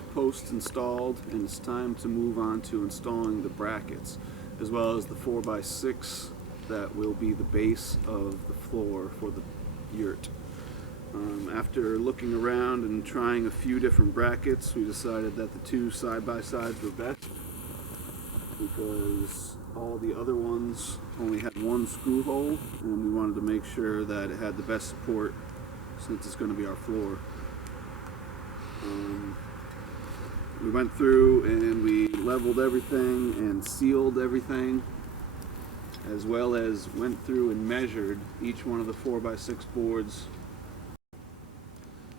posts installed, and it's time to move on to installing the brackets, as well as the 4x6 that will be the base of the floor for the yurt. After looking around and trying a few different brackets, we decided that the two side-by-sides were best, because all the other ones only had one screw hole, and we wanted to make sure that it had the best support since it's going to be our floor. We went through and we leveled everything and sealed everything, as well as went through and measured each one of the 4x6 boards.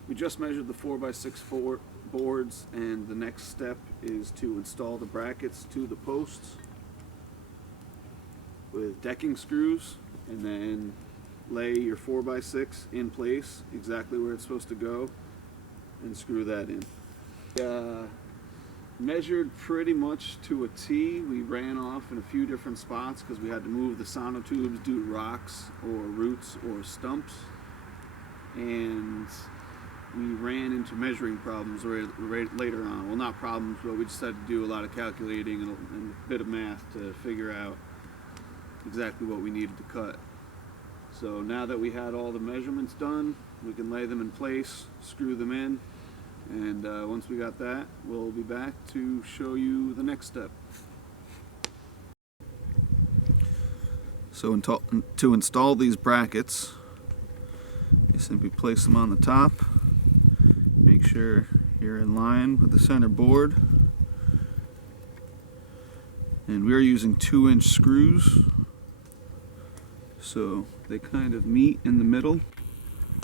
We just measured the 4x6 boards, and the next step is to install the brackets to the posts with decking screws, and then lay your 4x6 in place exactly where it's supposed to go and screw that in. Measured pretty much to a T. We ran off in a few different spots because we had to move the sonotubes due to rocks or roots or stumps, and we ran into measuring problems later on. Well, not problems, but we just had to do a lot of calculating and a bit of math to figure out exactly what we needed to cut. So now that we had all the measurements done, we can lay them in place, screw them in, and once we got that, we'll be back to show you the next step. So to install these brackets, you simply place them on the top. Make sure you're in line with the center board, and we're using 2-inch screws, so they kind of meet in the middle.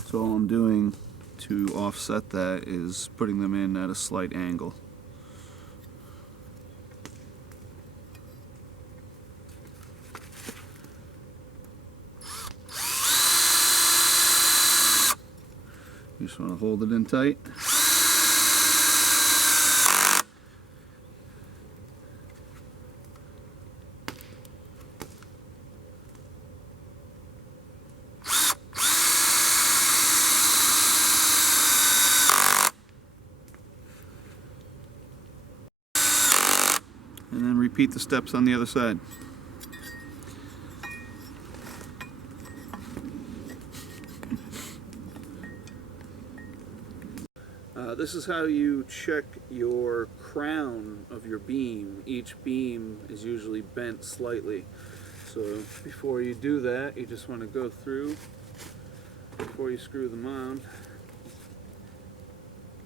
So all I'm doing to offset that is putting them in at a slight angle. You just want to hold it in tight. And then repeat the steps on the other side. This is how you check your crown of your beam. Each beam is usually bent slightly. So before you do that, you just want to go through, before you screw them on,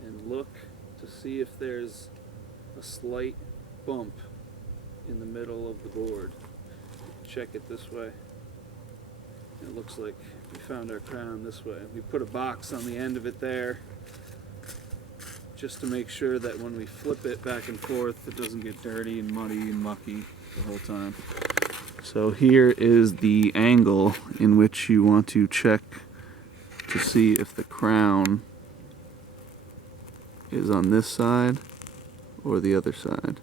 and look to see if there's a slight bump in the middle of the board. Check it this way. It looks like we found our crown this way. We put a box on the end of it there, just to make sure that when we flip it back and forth, it doesn't get dirty and muddy and mucky the whole time. So here is the angle in which you want to check to see if the crown is on this side or the other side.